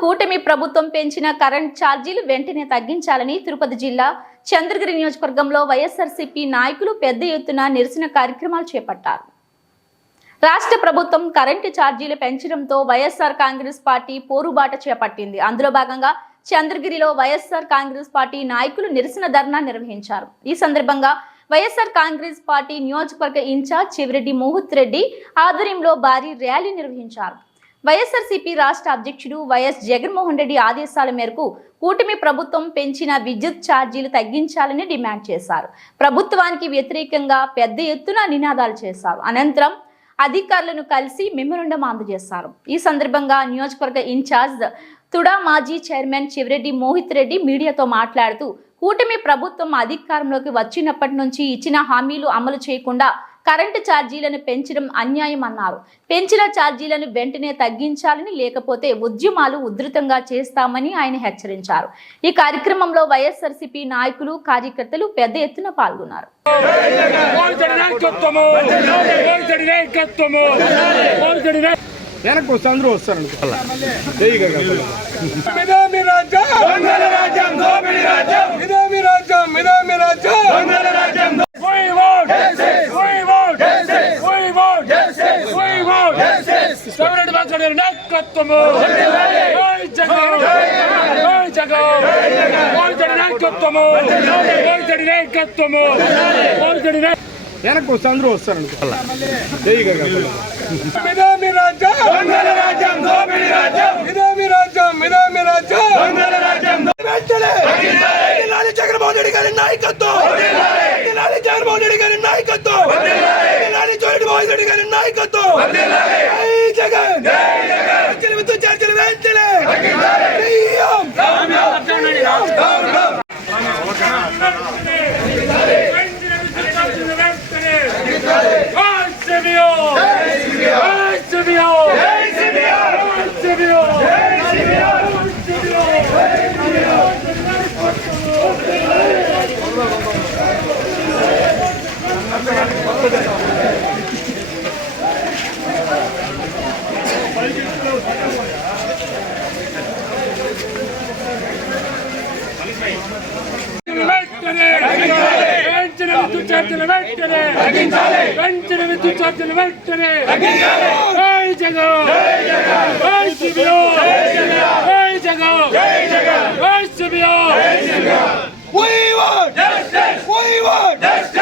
కూటమి ప్రభుత్వం పెంచిన కరెంట్ ఛార్జీలు వెంటనే తగ్గించాలని తిరుపతి జిల్లా చంద్రగిరి నియోజకవర్గంలో వైఎస్ఆర్సీపీ నాయకులు పెద్ద ఎత్తున నిరసన కార్యక్రమాలు చేపట్టారు. రాష్ట్ర ప్రభుత్వం కరెంటు ఛార్జీలు పెంచడంతో వైఎస్ఆర్ కాంగ్రెస్ పార్టీ పోరుబాట చేపట్టింది. అందులో భాగంగా చంద్రగిరిలో వైఎస్ఆర్ కాంగ్రెస్ పార్టీ నాయకులు నిరసన ధర్నా నిర్వహించారు. ఈ సందర్భంగా వైఎస్ఆర్ కాంగ్రెస్ పార్టీ నియోజకవర్గ ఇన్ఛార్జ్ చివిరెడ్డి మోహిత్ రెడ్డి ఆధ్వర్యంలో భారీ ర్యాలీ నిర్వహించారు. వైఎస్ఆర్సీపీ రాష్ట్ర అధ్యక్షుడు వైఎస్ జగన్మోహన్ రెడ్డి ఆదేశాల మేరకు కూటమి ప్రభుత్వం పెంచిన విద్యుత్ ఛార్జీలు తగ్గించాలని డిమాండ్ చేశారు. ప్రభుత్వానికి వ్యతిరేకంగా పెద్ద ఎత్తున నినాదాలు చేశారు. అనంతరం అధికారులను కలిసి మెమోరాండం అందజేశారు. ఈ సందర్భంగా నియోజకవర్గ ఇన్ఛార్జ్ తుడా మాజీ చైర్మన్ చివిరెడ్డి మోహిత్ రెడ్డి మీడియాతో మాట్లాడుతూ కూటమి ప్రభుత్వం అధికారంలోకి వచ్చినప్పటి నుంచి ఇచ్చిన హామీలు అమలు చేయకుండా కరెంటు ఛార్జీలను పెంచడం అన్యాయం అన్నారు. పెంచిన ఛార్జీలను వెంటనే తగ్గించాలని, లేకపోతే ఉద్యమాలు ఉధృతంగా చేస్తామని ఆయన హెచ్చరించారు. ఈ కార్యక్రమంలో వైఎస్ఆర్సీపీ నాయకులు, కార్యకర్తలు పెద్ద ఎత్తున పాల్గొన్నారు. జగన్మోహన్ రెడ్డి గారి నాయకత్వం, జగన్మోహన్ రెడ్డి గారి నాయకత్వం, మోహన్ రెడ్డి గారి నాయకత్వం, జగన్ విద్యుత్ ఛార్జీలు వెంటనే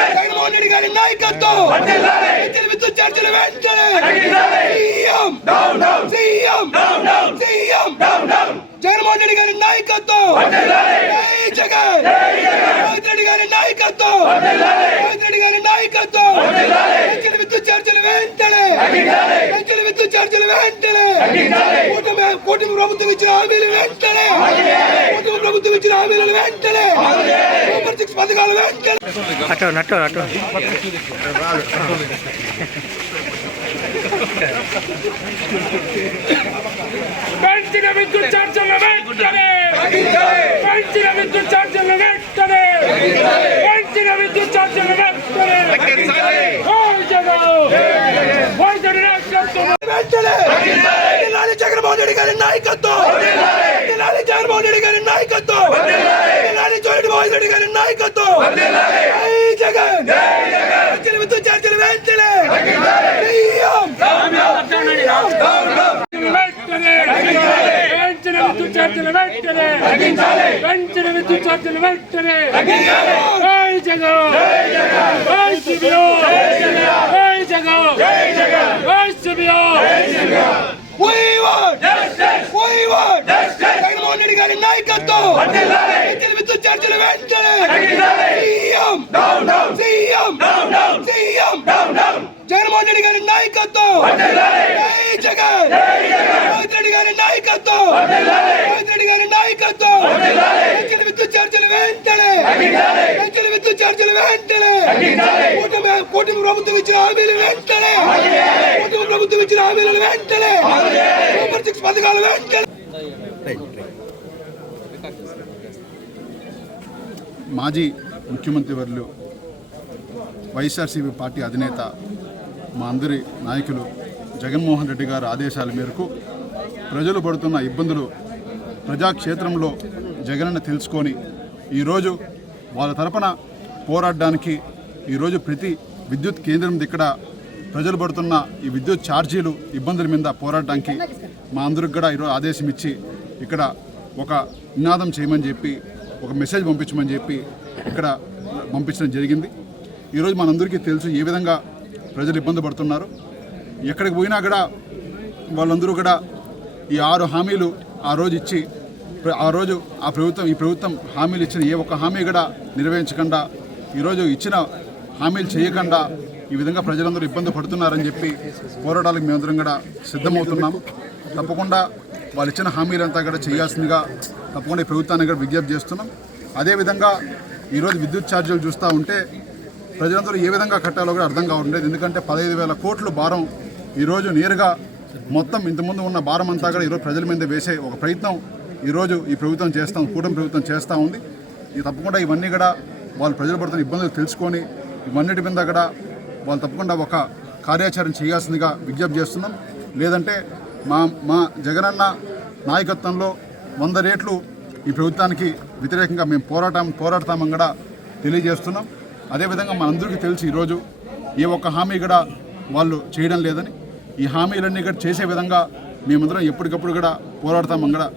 జగన్మోహన్ రెడ్డి గారి నాయకత్వం, విద్యుత్ ఛార్జీలు వెంటనే జగన్మోహన్ రెడ్డి గారి నాయకత్వం, జగన్ రెడ్డి గారి నాయకత్వం, రెడ్డి గారి నాయకత్వం, విద్యుత్ ఛార్జీలు వెంటనే విద్యుత్ ఛార్జీలు వెంటనే కూటమి ప్రభుత్వం ఇచ్చిన హామీలు వెంటనే ప్రభుత్వం ఇచ్చిన హామీలను వెంటనే సూపర్ 6 పథకాలు వెంటనే పెంచిన విద్యుత్ ఛార్జీలు వెంటనే పెంచిన విద్యుత్ ఛార్జీలు వెంటనే పెంచిన విద్యుత్ ఛార్జీలు వెంటనే జగన్మోహన్ రెడ్డి గారి నాయకత్వం, జగన్మోహన్ రెడ్డి గారి నాయకత్వం, మోహన్ రెడ్డి గారి నాయకత్వం, జగన్ విద్యుత్ ఛార్జీలు వెంటనే విద్యుత్ ఛార్జీలు వెంటనే పెంచిన విద్యుత్ ఛార్జీలు వెంటనే జగన్మోహన్ రెడ్డి గారి నాయకత్వం, విద్యుత్ ఛార్జీలు వెంటనే జగన్మోహన్ రెడ్డి గారి నాయకత్వం, జగన్ రెడ్డి గారి నాయకత్వం, రెడ్డి గారి నాయకత్వం, విద్యుత్ ఛార్జీలు వెంటనే విద్యుత్ ఛార్జీలు వెంటనే కూటమి ప్రభుత్వం ఇచ్చిన హామీలు వెంటనే ప్రభుత్వం ఇచ్చిన హామీలను వెంటనే సూపర్ 6 పథకాలు వెంటనే. మాజీ ముఖ్యమంత్రి వర్యులు వైఎస్ఆర్సీపీ పార్టీ అధినేత మా అందరి నాయకులు జగన్మోహన్ రెడ్డి గారి ఆదేశాల మేరకు ప్రజలు పడుతున్న ఇబ్బందులు ప్రజాక్షేత్రంలో జగనన్న తెలుసుకొని ఈరోజు వాళ్ళ తరపున పోరాడడానికి ఈరోజు ప్రతి విద్యుత్ కేంద్రం ఇక్కడ ప్రజలు పడుతున్న ఈ విద్యుత్ ఛార్జీలు ఇబ్బందుల మీద పోరాడడానికి మా అందరికి కూడా ఈరోజు ఆదేశం ఇచ్చి ఇక్కడ ఒక నినాదం చేయమని చెప్పి ఒక మెసేజ్ పంపించమని చెప్పి ఇక్కడ పంపించడం జరిగింది. ఈరోజు మనందరికీ తెలుసు ఏ విధంగా ప్రజలు ఇబ్బంది పడుతున్నారు. ఎక్కడికి పోయినా కూడా వాళ్ళందరూ కూడా ఈ 6 హామీలు ఆ రోజు ఇచ్చి ఈ ప్రభుత్వం హామీలు ఇచ్చిన ఏ ఒక్క హామీ కూడా నెరవేర్చకుండా ఈరోజు ఇచ్చిన హామీలు చేయకుండా ఈ విధంగా ప్రజలందరూ ఇబ్బంది పడుతున్నారని చెప్పి పోరాటాలకు మేమందరం కూడా సిద్ధమవుతున్నాం. తప్పకుండా వాళ్ళు ఇచ్చిన హామీలంతా కూడా చేయాల్సిందిగా తప్పకుండా ఈ ప్రభుత్వాన్ని కూడా విజ్ఞప్తి చేస్తున్నాం. అదేవిధంగా ఈరోజు విద్యుత్ ఛార్జీలు చూస్తూ ఉంటే ప్రజలందరూ ఏ విధంగా కట్టాలో కూడా అర్థం కావట్లేదు. ఎందుకంటే 15,000 కోట్ల భారం ఈరోజు నేరుగా మొత్తం ఇంతకుముందు ఉన్న భారం అంతా కూడా ఈరోజు ప్రజల మీద వేసే ఒక ప్రయత్నం ఈరోజు ఈ ప్రభుత్వం కూటమి ప్రభుత్వం చేస్తూ ఉంది. ఇది తప్పకుండా ఇవన్నీ కూడా వాళ్ళు ప్రజలు పడుతున్న ఇబ్బందులు తెలుసుకొని ఇవన్నిటి మీద కూడా వాళ్ళు తప్పకుండా ఒక కార్యాచరణ చేయాల్సిందిగా విజ్ఞప్తి చేస్తున్నాం. లేదంటే మా జగనన్న నాయకత్వంలో 100 రెట్లు ఈ ప్రభుత్వానికి వ్యతిరేకంగా మేము పోరాడతామని కూడా తెలియజేస్తున్నాం. అదేవిధంగా మనందరికీ తెలిసి ఈరోజు ఏ ఒక్క హామీ కూడా వాళ్ళు చేయడం లేదని, ఈ హామీలన్నీ కూడా చేసే విధంగా మేమందరం ఎప్పటికప్పుడు కూడా పోరాడతామని కూడా